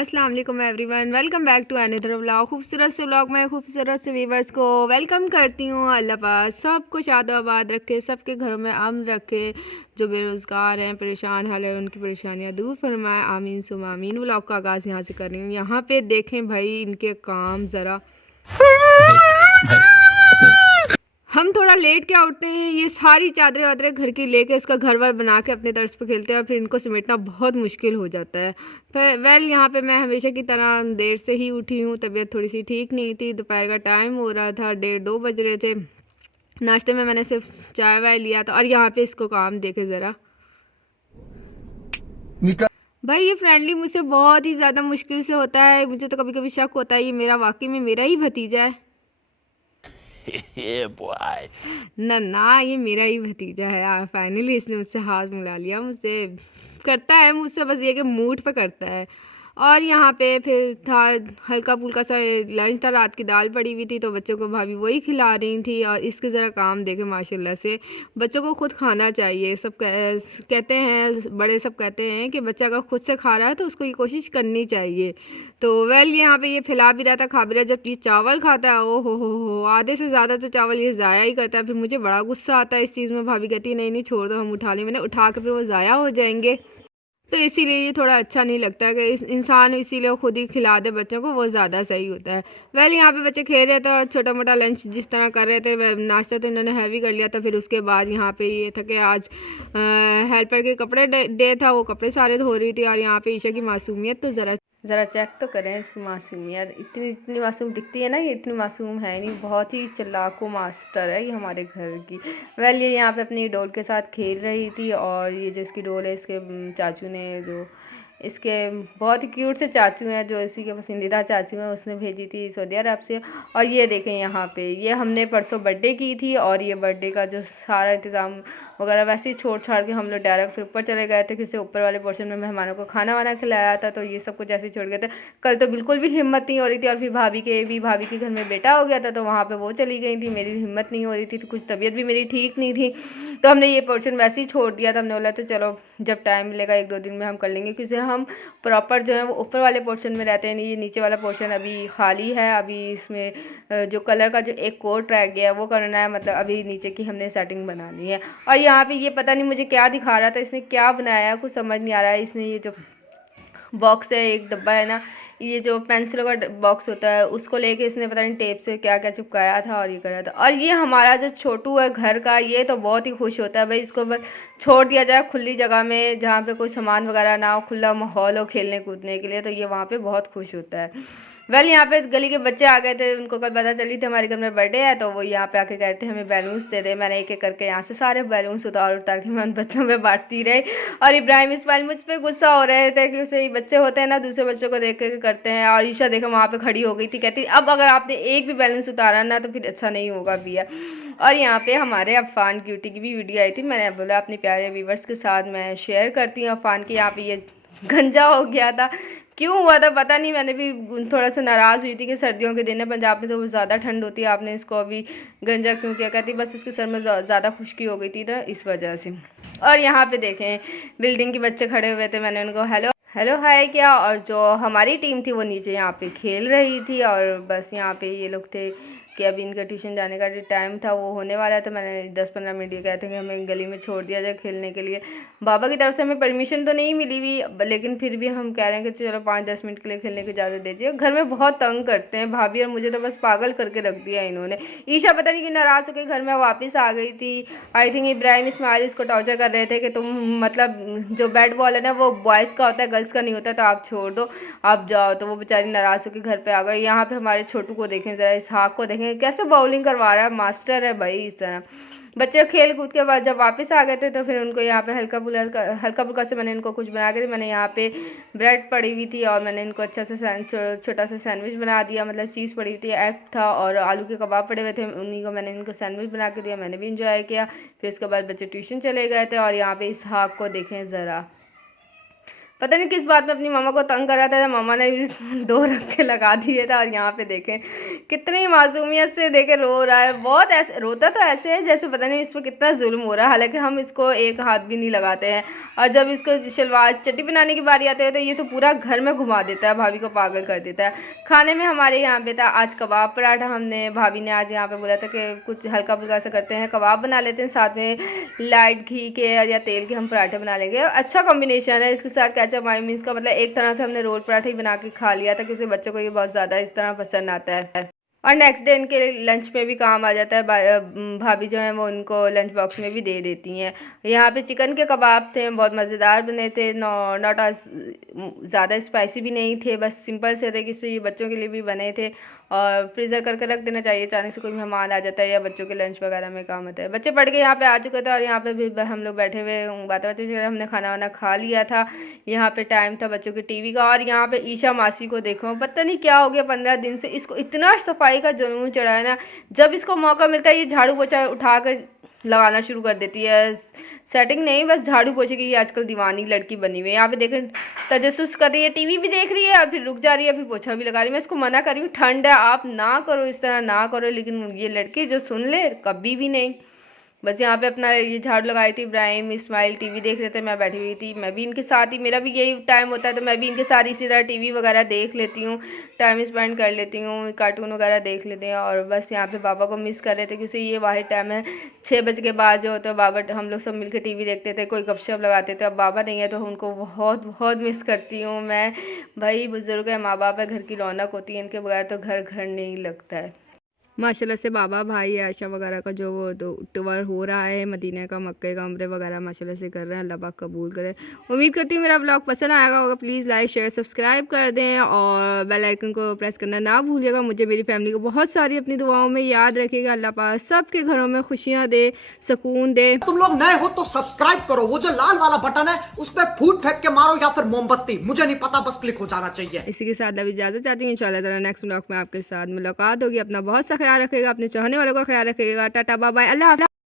अस्सलाम वालेकुम everyone, welcome back to another vlog. खूबसूरत से व्लॉग में खूबसूरत से व्यूवर्स को वेलकम करती हूँ। अल्लाह पाक सबको शाद आबाद रखे, सबके घरों में अमन रखे। जो बेरोज़गार हैं, परेशान हाल है, उनकी परेशानियाँ दूर फरमाए। आमीन सुम आमीन। व्लॉग का आगाज़ यहाँ से कर रही हूँ। यहाँ पे देखें भाई इनके काम ज़रा। हम थोड़ा लेट क्या उठते हैं, ये सारी चादरें वादरें घर की लेके इसका घर वर बना के अपने तर्ज पे खेलते हैं और फिर इनको समेटना बहुत मुश्किल हो जाता है। फिर यहाँ पे मैं हमेशा की तरह देर से ही उठी हूँ। तबीयत थोड़ी सी ठीक नहीं थी। दोपहर का टाइम हो रहा था, 1:30-2 बज रहे थे। नाश्ते में मैंने सिर्फ चाय वाय लिया था। और यहाँ पे इसको काम देखे ज़रा भाई, ये फ्रेंडली मुझसे बहुत ही ज़्यादा मुश्किल से होता है। मुझे तो कभी कभी शक होता है ये मेरा वाकई में मेरा ही भतीजा है। ना ये मेरा ही भतीजा है। फाइनली इसने मुझसे हाथ मिला लिया। मुझसे करता है, मुझसे बस ये कि मूड पे करता है। और यहाँ पे फिर था हल्का फुल्का सा लंच था, रात की दाल पड़ी हुई थी तो बच्चों को भाभी वही खिला रही थी। और इसके ज़रा काम देखे माशाल्लाह से। बच्चों को खुद खाना चाहिए। सब कहते हैं, बड़े सब कहते हैं कि बच्चा अगर खुद से खा रहा है तो उसको ये कोशिश करनी चाहिए। तो यहाँ पे ये फैला भी रहा था, खा भी रहा। जब ये चावल खाता है, ओ हो आधे से ज़्यादा तो चावल ये ज़ाया ही करता है। फिर मुझे बड़ा गुस्सा आता है इस चीज़ में। भाभी कहती है नहीं नहीं छोड़ दो, हम उठा लें। मैंने उठा के फिर वो ज़ाया हो जाएंगे। तो इसीलिए ये थोड़ा अच्छा नहीं लगता है कि इस इंसान इसीलिए खुद ही खिला दे बच्चों को, वो ज़्यादा सही होता है। यहाँ पे बच्चे खेल रहे थे और छोटा मोटा लंच जिस तरह कर रहे थे, नाश्ता तो इन्होंने हैवी कर लिया था। फिर उसके बाद यहाँ पे ये था कि आज हेल्पर के कपड़े डे था, वो कपड़े सारे धो रही थी। और यहाँ पे ईशा की मासूमियत तो ज़रा चेक तो करें इसकी मासूमियत। इतनी मासूम दिखती है ना, ये इतनी मासूम है नहीं। बहुत ही चालाक मास्टर है ये हमारे घर की। ये यहाँ पे अपनी डॉल के साथ खेल रही थी। और ये जो इसकी डॉल है, इसके चाचू ने जो इसके बहुत ही क्यूट से चाचू हैं, जो इसी के पसंदीदा चाचू हैं, उसने भेजी थी सऊदी अरब से। और ये देखें यहाँ पे ये हमने परसों बर्थडे की थी। और ये बर्थडे का जो सारा इंतज़ाम वगैरह वैसे ही छोड़ छाड़ के हम लोग डायरेक्ट फिर ऊपर चले गए थे। किसी ऊपर वाले पोर्शन में मेहमानों को खाना वाना खिलाया था, तो ये सब कुछ ऐसे ही छोड़ गए थे। कल तो बिल्कुल भी हिम्मत नहीं हो रही थी। और फिर भाभी के घर में बेटा हो गया था, तो वहाँ पर वो चली गई थी। मेरी हिम्मत नहीं हो रही थी, तो कुछ तबीयत भी मेरी ठीक नहीं थी, तो हमने ये पोर्शन वैसे ही छोड़ दिया था। हमने बोला था चलो जब टाइम मिलेगा 1-2 दिन में हम कर लेंगे, क्योंकि हम प्रॉपर जो है वो ऊपर वाले पोर्शन में रहते हैं। ये नीचे वाला पोर्शन अभी खाली है। अभी इसमें जो कलर का जो एक कोट रह गया है वो करना है, मतलब अभी नीचे की हमने सेटिंग बनानी है। और यहाँ पे ये पता नहीं मुझे क्या दिखा रहा था, इसने क्या बनाया कुछ समझ नहीं आ रहा है। इसने ये जो बॉक्स है, एक डब्बा है ना, ये जो पेंसिलों का बॉक्स होता है, उसको लेके इसने पता नहीं टेप से क्या क्या चिपकाया था और ये करा था। और ये हमारा जो छोटू है घर का, ये तो बहुत ही खुश होता है भाई। इसको बस छोड़ दिया जाए खुली जगह में जहाँ पे कोई सामान वगैरह ना हो, खुला माहौल हो खेलने कूदने के लिए, तो ये वहाँ पे बहुत खुश होता है। यहाँ पे गली के बच्चे आ गए थे, उनको कल पता चली थी हमारे घर में बर्थडे है, तो वो यहाँ पे आके कहते हमें बैलून्स दे दे। मैंने एक एक करके यहाँ से सारे बैलून्स उतार उतार के मैं उन बच्चों में बांटती रही। और इब्राहिम इस्माइल मुझ पर गुस्सा हो रहे थे कि उसे बच्चे होते हैं ना, दूसरे बच्चों को देख के करते हैं। और ईशा देखो वहाँ पे खड़ी हो गई थी, कहती अब अगर आपने एक भी बैलेंस उतारा ना तो फिर अच्छा नहीं होगा भैया। और यहाँ पे हमारे अफ़ान क्यूटी की भी वीडियो आई थी। मैंने बोला अपने प्यारे व्यूवर्स के साथ मैं शेयर करती हूँ। अफ़ान के यहाँ पे ये गंजा हो गया था, क्यों हुआ था पता नहीं। मैंने भी थोड़ा सा नाराज़ हुई थी कि सर्दियों के दिन है, पंजाब में तो ज़्यादा ठंड होती है, आपने इसको अभी गंजा क्यों किया। कहती बस इसके सर में ज़्यादा खुश्की हो गई थी ना, इस वजह से। और यहाँ पे देखें बिल्डिंग के बच्चे खड़े हुए थे, मैंने उनको हेलो हेलो हाय किया। और जो हमारी टीम थी वो नीचे यहाँ पे खेल रही थी। और बस यहाँ पे ये लोग थे कि अभी इनका ट्यूशन जाने का जो टाइम था वो होने वाला था। मैंने 10-15 मिनट ये कहते हैं कि हमें गली में छोड़ दिया जाए खेलने के लिए। बाबा की तरफ से हमें परमिशन तो नहीं मिली हुई, लेकिन फिर भी हम कह रहे हैं कि चलो 5-10 मिनट के लिए खेलने की इजाज़त दीजिए। घर में बहुत तंग करते हैं भाभी, और मुझे तो बस पागल करके रख दिया इन्होंने। ईशा पता नहीं कि नाराज़ होकर घर में वापस आ गई थी। आई थिंक इब्राहिम इस्माइल इसको टॉर्चर कर रहे थे कि तुम मतलब जो बैट बॉल है ना वो बॉयज़ का होता है, गर्ल्स का नहीं होता, तो आप छोड़ दो, आप जाओ। तो वो बेचारी नाराज़ होकर घर पे आ गई। यहाँ पे हमारे छोटू को देखें ज़रा, इसहाक को देखें कैसे बाउलिंग करवा रहा है, मास्टर है भाई इस तरह। बच्चे खेल कूद के बाद जब वापस आ गए थे तो फिर उनको यहाँ पे हल्का फुल्का से मैंने इनको कुछ बना के दी। मैंने यहाँ पे ब्रेड पड़ी हुई थी और मैंने इनको अच्छा सा छोटा सा सैंडविच बना दिया, मतलब चीज़ पड़ी हुई थी, एग था और आलू के कबाब पड़े हुए थे, उन्हीं को मैंने इनको सैंडविच बना के दिया। मैंने भी इंजॉय किया। फिर उसके बाद बच्चे ट्यूशन चले गए थे। और यहाँ पे इसहाक को देखें ज़रा, पता नहीं किस बात में अपनी मम्मा को तंग कर रहा था, मम्मा ने भी 2 रख के लगा दिए था। और यहाँ पे देखें कितनी मासूमियत से देखे रो रहा है, बहुत ऐसे रोता तो ऐसे है जैसे पता नहीं इस पर कितना जुल्म हो रहा है, हालांकि हम इसको एक हाथ भी नहीं लगाते हैं। और जब इसको शलवार चट्टी बनाने की बारी आती है तो ये तो पूरा घर में घुमा देता है, भाभी को पागल कर देता है। खाने में हमारे यहाँ पे था आज कबाब पराठा। हमने भाभी ने आज यहाँ पे बोला था कि कुछ हल्का फुल्का सा करते हैं, कबाब बना लेते हैं, साथ में लाइट घी के या तेल के हम पराठे बना लेंगे। अच्छा कॉम्बिनेशन है। इसके साथ केचप मायोनीज का, मतलब एक तरह से हमने रोल पराठा ही बना के खा लिया था, क्योंकि बच्चों को ये बहुत ज़्यादा इस तरह पसंद आता है। और नेक्स्ट डे इनके लंच में भी काम आ जाता है। भाभी जो है वो उनको लंच बॉक्स में भी दे देती हैं। यहाँ पे चिकन के कबाब थे, बहुत मज़ेदार बने थे, नॉट ज़्यादा स्पाइसी भी नहीं थे, बस सिंपल से थे, किसी बच्चों के लिए भी बने थे। और फ्रीज़र करके रख देना चाहिए, अचानक से कोई मेहमान आ जाता है या बच्चों के लंच वगैरह में काम आता है। बच्चे पढ़ के यहाँ पे आ चुके थे और यहाँ पे भी हम लोग बैठे हुए बातें हमने खाना वाना खा लिया था। यहाँ पे टाइम था बच्चों की टीवी का। और यहाँ पे ईशा मासी को देखो, पता नहीं क्या हो गया, 15 दिन से इसको इतना सफाई का जुनून चढ़ा है ना। जब इसको मौका मिलता है ये झाड़ू पोछा उठा कर लगाना शुरू कर देती है। सेटिंग नहीं, बस झाड़ू पोछे की ये आजकल दीवानी लड़की बनी हुई है। यहाँ पे देखें तजस्सुस कर रही है, टीवी भी देख रही है और फिर रुक जा रही है, फिर पोछा भी लगा रही है। मैं इसको मना कर रही हूँ, ठंड है, आप ना करो, इस तरह ना करो, लेकिन ये लड़की जो सुन ले कभी भी नहीं। बस यहाँ पे अपना ये झाड़ू लगाई थी। इब्राहिम इस्माइल टीवी देख रहे थे, मैं बैठी हुई थी, मैं भी इनके साथ ही, मेरा भी यही टाइम होता है तो मैं भी इनके साथ इसी तरह टीवी वगैरह देख लेती हूँ, टाइम स्पेंड कर लेती हूँ, कार्टून वगैरह देख लेते हैं। और बस यहाँ पे पापा को मिस कर रहे थे, क्योंकि ये वाहिद टाइम है 6 बजे के बाद जो होता है बाबा, हम लोग सब मिलकर टीवी देखते थे, कोई गपशप लगाते थे। अब बाबा नहीं है तो उनको बहुत बहुत मिस करती हूँ मैं। भाई बुजुर्ग है, माँ बाप है, घर की रौनक होती है, इनके बगैर तो घर घर नहीं लगता है। माशाल्लाह से बाबा भाई आयशा वगैरह का जो वो टूर हो रहा है मदीना का, मक्के का उम्रे वगैरह माशाल्लाह से कर रहे हैं। अल्लाह पाक कबूल करे। उम्मीद करती हूँ मेरा ब्लॉग पसंद आएगा होगा। प्लीज़ लाइक शेयर सब्सक्राइब कर दें और बेल आइकन को प्रेस करना ना भूलिएगा। मुझे मेरी फैमिली को बहुत सारी अपनी दुआओं में याद रखिएगा। अल्लाह पाक सबके घरों में खुशियाँ दे, सुकून दे। तुम लोग नए हो तो सब्सक्राइब करो, वो जो लाल वाला बटन है उस पर फूट फेंक के मारो या फिर मोमबत्ती, मुझे नहीं पता, बस क्लिक हो जाना चाहिए। इसी के साथ अब इजाज़त चाहती हूँ। इंशाल्लाह ताला नेक्स्ट ब्लॉग में आपके साथ मुलाकात होगी। अपना बहुत सा ख्याल रखिएगा, अपने चाहने वालों का ख्याल रखिएगा। टाटा बाय बाय, अल्लाह हाफ़िज़।